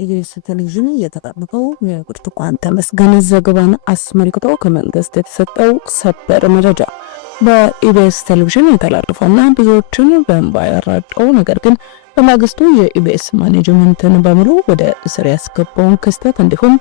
ኢቢኤስ ቴሌቪዥን የተጠበቀው የብርቱካን ተመስገን ዘገባን አስመልክቶ ከመንግስት የተሰጠው ሰበር መረጃ በኢቢኤስ ቴሌቪዥን የተላለፈውና ብዙዎችን በእንባ ያራጨው ነገር ግን በማግስቱ የኢቢኤስ ማኔጅመንትን በሙሉ ወደ እስር ያስገባውን ክስተት እንዲሁም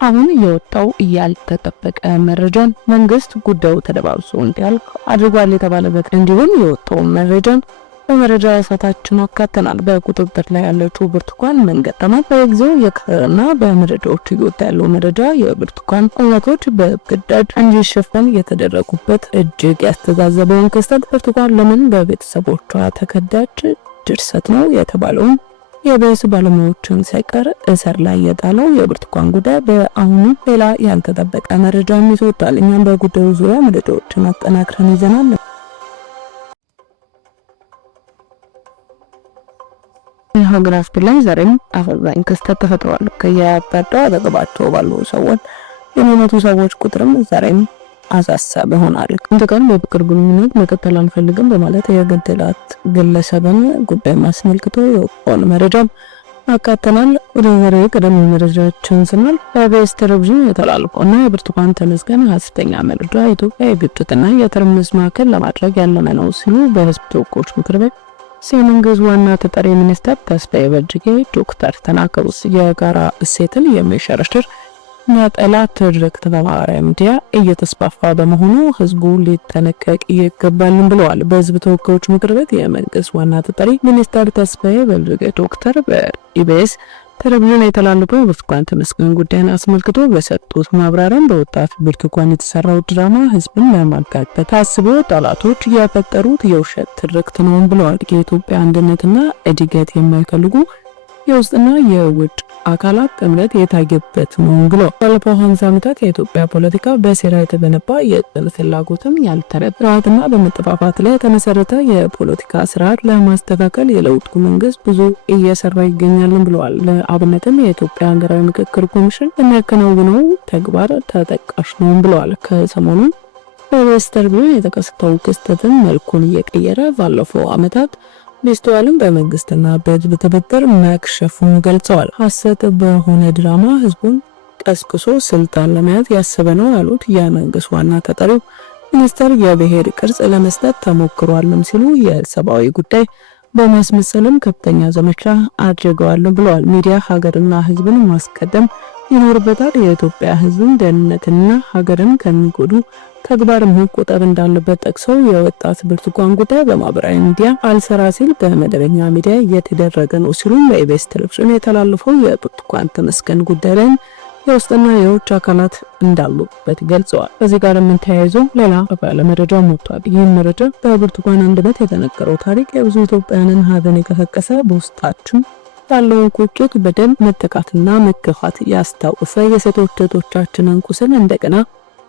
አሁን የወጣው ያልተጠበቀ መረጃን መንግስት ጉዳዩ ተደባብሶ እንዲያልቅ አድርጓል የተባለበት እንዲሁም የወጣው መረጃን በመረጃ ሰታችን አካተናል። በቁጥጥር ላይ ያለችው ብርቱካን ምን ገጠማት? በጊዜው የክርና በመረጃዎች እየወጣ ያለው መረጃ የብርቱካን እውነቶች በግዳጅ እንዲሸፈን የተደረጉበት እጅግ ያስተዛዘበውን ክስተት ብርቱካን ለምን በቤተሰቦቿ ተከዳች ድርሰት ነው የተባለውን የኢቢኤስ ባለሙያዎችን ሳይቀር እስር ላይ የጣለው የብርቱካን ጉዳይ በአሁኑ ሌላ ያልተጠበቀ መረጃን ይዞታል። እኛም በጉዳዩ ዙሪያ መረጃዎችን አጠናክረን ይዘናል። ሀገራችን ላይ ዛሬም አሳዛኝ ክስተት ተፈጥሯል። ከየአቅጣጫው አጠገባቸው ባሉ ሰዎች የሚሞቱ ሰዎች ቁጥርም ዛሬም አሳሳቢ ሆኗል። እንተቀን በፍቅር ግንኙነት መቀጠል አንፈልግም በማለት የገደላት ግለሰብን ጉዳይ ማስመልክቶ የወጣውን መረጃም አካተናል። ወደ ዛሬ ቀደም መረጃዎችን ስናል በኢቢኤስ ቴሌቪዥን የተላለፈውና የብርቱካን ተመስገን ሐሰተኛ መረጃ ኢትዮጵያ የግጭትና የትርምስ ማዕከል ለማድረግ ያለመ ነው ሲሉ በሕዝብ ተወካዮች ምክር ቤት የመንግስት ዋና ተጠሪ ሚኒስትር ተስፋዬ በልጅጌ ዶክተር ተናገሩ። የጋራ እሴትን የሚሸረሽር ነጠላ ትርክት በማህበራዊ ሚዲያ እየተስፋፋ በመሆኑ ህዝቡ ሊጠነቀቅ ይገባል ብለዋል። በህዝብ ተወካዮች ምክር ቤት የመንግስት ዋና ተጠሪ ሚኒስትር ተስፋዬ በልጅጌ ዶክተር በኢቢኤስ ቴሌቪዥን የተላለፈው የብርቱካን ተመስገን ጉዳይን አስመልክቶ በሰጡት ማብራሪያ በወጣት ብርቱካን የተሰራው ድራማ ህዝብን ለማጋጨት ታስቦ ጠላቶች ያፈጠሩት የውሸት ትርክት ነው ብለዋል። የኢትዮጵያ አንድነትና እድገት የማይፈልጉ የውስጥና የውጭ አካላት ጥምረት የታየበት ነው ብለው ባለፈው 50 ዓመታት የኢትዮጵያ ፖለቲካ በሴራ የተገነባ የጥል ፍላጎትም ያልተረዳትና በመጠፋፋት ላይ የተመሰረተ የፖለቲካ ስርዓት ለማስተካከል የለውጡ መንግስት ብዙ እየሰራ ይገኛል ብለዋል። ለአብነትም የኢትዮጵያ ሀገራዊ ምክክር ኮሚሽን የሚያከናውነው ተግባር ተጠቃሽ ነው ብለዋል። ከሰሞኑ በኢቢኤስ ቴሌቪዥን የተከሰተው ክስተትን መልኩን እየቀየረ ባለፈው ዓመታት ሚስተዋልን በመንግስትና በህዝብ ትብብር መክሸፉን ገልጸዋል። ሐሰት በሆነ ድራማ ህዝቡን ቀስቅሶ ስልጣን ለመያዝ ያሰበ ነው ያሉት የመንግስት ዋና ተጠሪው ሚኒስትር የብሔር ቅርጽ ለመስጠት ተሞክሯልም ሲሉ የሰብአዊ ጉዳይ በማስመሰልም ከፍተኛ ዘመቻ አድርገዋል ብለዋል። ሚዲያ ሀገርና ህዝብን ማስቀደም ይኖርበታል። የኢትዮጵያ ህዝብን ደህንነትና ሀገርን ከሚጎዱ ተግባር መቆጠብ እንዳለበት ጠቅሰው የወጣት ብርቱካን ጉዳይ በማህበራዊ ሚዲያ አልሰራ ሲል በመደበኛ ሚዲያ እየተደረገ ነው ሲሉ በኢቢኤስ ቴሌቪዥን የተላለፈው የብርቱካን ተመስገን ጉዳይ ላይ የውስጥና የውጭ አካላት እንዳሉበት ገልጸዋል። በዚህ ጋር ተያይዞ ሌላ ባለ መረጃ ወጥቷል። ይህን መረጃ በብርቱካን አንደበት የተነገረው ታሪክ የብዙ ኢትዮጵያውያንን ሀዘን የቀሰቀሰ በውስጣችን ያለውን ቁጭት በደም መተካትና መከፋት ያስታወሰ የሴቶች እህቶቻችንን ቁስል እንደገና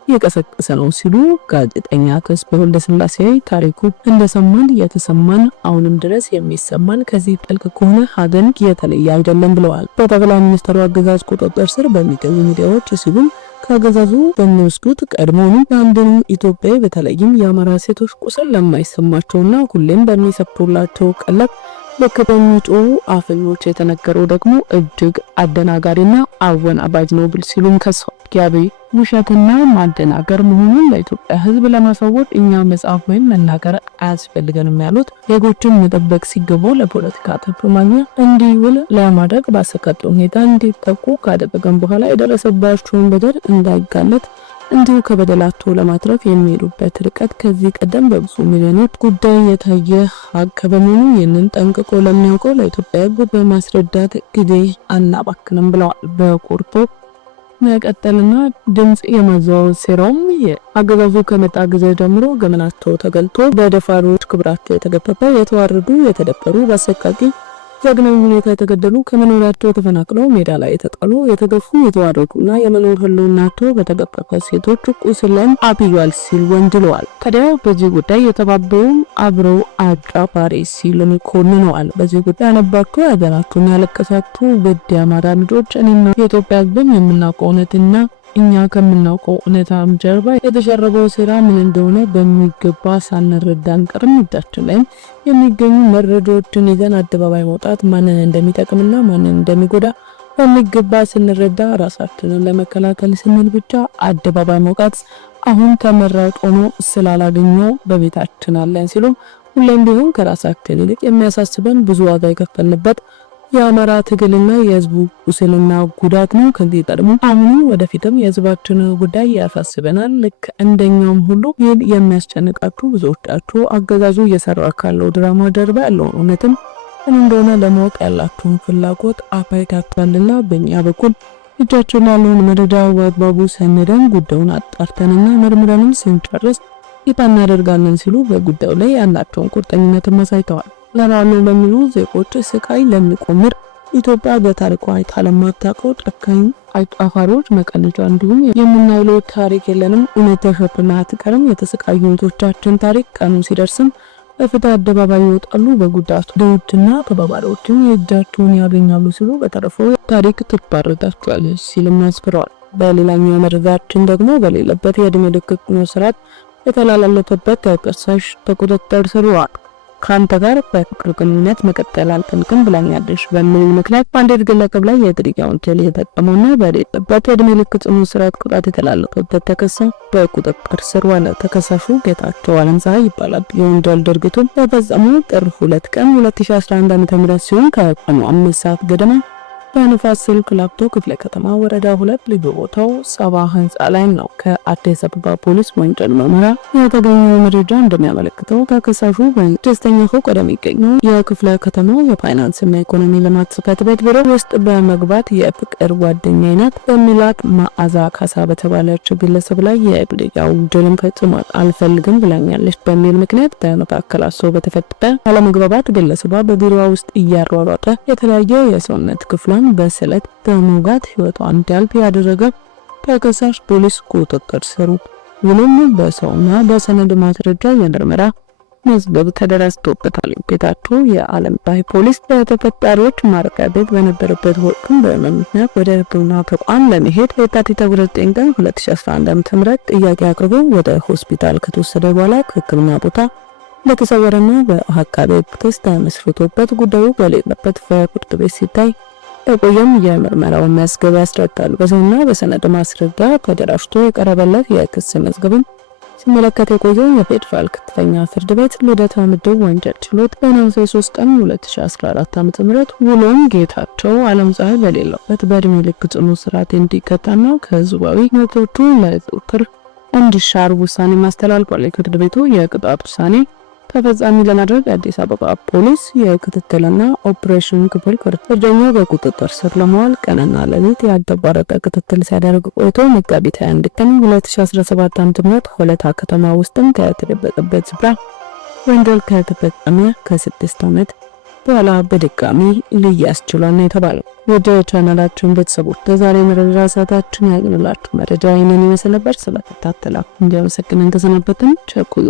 የቀሰቀሰ ነው ሲሉ ጋዜጠኛ ተስፋዬ ወልደስላሴ ታሪኩ እንደሰማን የተሰማን አሁንም ድረስ የሚሰማን ከዚህ ጥልቅ ከሆነ ሀዘን የተለየ አይደለም ብለዋል። በጠቅላይ ሚኒስትሩ አገዛዝ ቁጥጥር ስር በሚገኙ ሚዲያዎች ሲሉም ከአገዛዙ በሚወስዱት ቀድሞውኑ የአንድን ኢትዮጵያዊ በተለይም የአማራ ሴቶች ቁስል ለማይሰማቸውና ሁሌም በሚሰፍሩላቸው ቀለብ ልክ በሚጮሁ አፈኞች የተነገረው ደግሞ እጅግ አደናጋሪና አወናባጅ ነው ብል ሲሉም ከሰው ያበይ ውሸትና ማደናገር መሆኑን ለኢትዮጵያ ሕዝብ ለማሳወቅ እኛ መጻፍ ወይም መናገር አያስፈልገንም ያሉት ዜጎችን መጠበቅ ሲገባው ለፖለቲካ ትርፍ ማግኘት እንዲውል ለማድረግ ባሰቃቂ ሁኔታ እንዲጠቁ ካደረገን በኋላ የደረሰባቸውን በደል እንዳይጋለጥ እንዲሁ ከበደላቸው ለማትረፍ የሚሄዱበት ርቀት ከዚህ ቀደም በብዙ ሚሊዮኖች ጉዳይ የታየ ሀቅ በመሆኑ ይህንን ጠንቅቆ ለሚያውቀው ለኢትዮጵያ ሕዝብ በማስረዳት ጊዜ አናባክንም ብለዋል። በቆርጦ መቀጠልና ድምጽ የማዘዋወር ሴራውም የአገዛዙ ከመጣ ጊዜ ጀምሮ ገመናቸው ተገልጦ በደፋሮች ክብራቸው የተገፈፈ የተዋረዱ የተደፈሩ በአሰቃቂ ዘግናኝ ሁኔታ የተገደሉ ከመኖሪያቸው ተፈናቅለው ሜዳ ላይ የተጣሉ የተገፉ የተዋረዱና የመኖር ህልውናቸው በተገፈፈ ሴቶች ቁስል ላይ አብያል ሲል ወንጅለዋል። ታዲያ በዚህ ጉዳይ የተባበሩ አብረው አጫፋሪ ሲል ኮንነዋል። በዚህ ጉዳይ አነባችሁ ያገራችሁን ያለቀሳችሁ ውድ የአማራ ልጆች እኔና የኢትዮጵያ ህዝብም የምናውቀው እውነትና እኛ ከምናውቀው እውነታም ጀርባ የተሸረበው ሴራ ምን እንደሆነ በሚገባ ሳንረዳ አንቀርም። እጃችን ላይ የሚገኙ መረጃዎችን ይዘን አደባባይ መውጣት ማንን እንደሚጠቅምና ማንን እንደሚጎዳ በሚገባ ስንረዳ ራሳችንን ለመከላከል ስንል ብቻ አደባባይ መውጣት አሁን ተመራጭ ሆኖ ስላላገኘው በቤታችን አለን ሲሉ ሁሌም ቢሆን ከራሳችን ይልቅ የሚያሳስበን ብዙ ዋጋ የከፈልንበት የአማራ ትግልና የህዝቡ ቁስልና ጉዳት ነው። ከዚህ ቀድሞ አሁን ወደፊትም የህዝባችን ጉዳይ ያሳስበናል። ልክ እንደኛውም ሁሉ ይህን የሚያስጨንቃችሁ ብዙዎቻችሁ አገዛዙ እየሰራ ካለው ድራማ ጀርባ ያለውን እውነትም እንደሆነ ለማወቅ ያላችሁን ፍላጎት አሳይታችኋልና በእኛ በኩል እጃችን ያለውን መረጃ በአግባቡ ሰንደን ጉዳዩን አጣርተንና መርምረንም ስንጨርስ ይፋ እናደርጋለን ሲሉ በጉዳዩ ላይ ያላቸውን ቁርጠኝነትን አሳይተዋል። ለራኑ በሚሉ ዜጎች ስቃይ ለሚቆምር ኢትዮጵያ በታሪኳ አይታ ለማታውቀው ጨካኝ አፋሮች መቀለጃ እንዲሁም የምናይለው ታሪክ የለንም። እውነት ተሸፍና አትቀርም። የተሰቃዩ እህቶቻችን ታሪክ ቀኑ ሲደርስም በፍትህ አደባባይ ይወጣሉ። በጉዳቱ ደውትና ተባባሪዎችን የእጃቸውን ያገኛሉ ሲሉ በተረፈው ታሪክ ትባረዳቸዋለች ሲልም አስፍረዋል። በሌላኛው መረጃችን ደግሞ በሌለበት የእድሜ ልክ እስራት የተላለፈበት ተከሳሽ በቁጥጥር ስር ውሏል። ከአንተ ጋር በፍቅር ግንኙነት መቀጠል አልፈልግም ብላኛለች በሚል ምክንያት በአንዲት ግለሰብ ላይ የግድያ ወንጀል የተጠቀመውና በሌለበት የእድሜ ልክ ጽኑ እስራት ቅጣት የተላለፈበት ተከሳሽ በቁጥጥር ስር ዋለ። ተከሳሹ ጌታቸው አለምፀሐይ ይባላል። የወንጀል ድርጊቱን የፈጸመው ጥር 2 ቀን 2011 ዓ.ም ሲሆን ከቀኑ 5 ሰዓት ገደማ በንፋስ ስልክ ላፍቶ ክፍለ ከተማ ወረዳ 2 ልዩ ቦታው ሰባ ህንጻ ላይ ነው። ከአዲስ አበባ ፖሊስ ወንጀል ምርመራ የተገኘው መረጃ እንደሚያመለክተው ተከሳሹ በ6ኛ ፎቅ ወደሚገኘው የክፍለ ከተማው የፋይናንስና ኢኮኖሚ ልማት ጽሕፈት ቤት ቢሮ ውስጥ በመግባት የፍቅር ጓደኛዬ ናት በሚላት መዓዛ ካሳ በተባለች ግለሰብ ላይ የግድያ ወንጀልን ፈጽሟል አልፈልግም ብላኛለች በሚል ምክንያት በመካከላቸው በተፈጠረ አለመግባባት ግለሰቧ በቢሮዋ ውስጥ እያሯሯጠ የተለያየ የሰውነት ክፍሏን በስለት በመውጋት ህይወቷን እንዲያልፍ ያደረገ ተከሳሽ ፖሊስ ቁጥጥር ስር ውሎም በሰውና በሰነድ ማስረጃ የምርመራ መዝገብ ተደራጅቶበታል። ጌታቸው የአለምፀሐይ ፖሊስ በተፈጣሪዎች ማረፊያ ቤት በነበረበት ወቅት በመምክንያት ወደ ሕክምና ተቋም ለመሄድ የካቲት 9 ቀን 2011 ዓ.ም ጥያቄ አቅርቦ ወደ ሆስፒታል ከተወሰደ በኋላ ከሕክምና ቦታ ለተሰወረና በአቃቤ ሕግ ክስ ተመስርቶበት ጉዳዩ በሌለበት ፍርድ ቤት ሲታይ የቆየም የምርመራው መዝገብ ያስረዳል። በሰውና በሰነድ ማስረጃ ተደራጅቶ የቀረበለት የክስ መዝገብን ሲመለከት የቆየው የፌዴራል ከፍተኛ ፍርድ ቤት ልደታ ምድብ ወንጀል ችሎት በነሐሴ 3 ቀን 2014 ዓ.ም ውሎም ጌታቸው አለምፀሐይ በሌለበት በእድሜ ልክ ጽኑ እስራት እንዲቀጣና ከህዝባዊ መብቶቹ ለዘወትር እንዲሻር ውሳኔ ማስተላለፏል። የፍርድ ቤቱ የቅጣት ውሳኔ ተፈጻሚ ለማድረግ አዲስ አበባ ፖሊስ የክትትልና ኦፕሬሽን ክፍል ፍርደኛው በቁጥጥር ስር ለማዋል ቀንና ሌሊት ያልተቋረጠ ክትትል ሲያደርግ ቆይቶ መጋቢት 21 ቀን 2017 ዓ.ም ሆለታ ከተማ ውስጥም ከተደበቀበት ስፍራ ወንጀል ከተፈጸመ ከ6 ዓመት በኋላ በድጋሚ ሊያዝ ችሏል ነው የተባለው። ወደ ቻናላችን ቤተሰቦች ለዛሬ መረጃ ሰዓታችን ያገኘላችሁ መረጃ ይህንን ይመስል ነበር። ስለተከታተላችሁ እንዲያመሰግነን ተሰናበትን። ቸኩሉ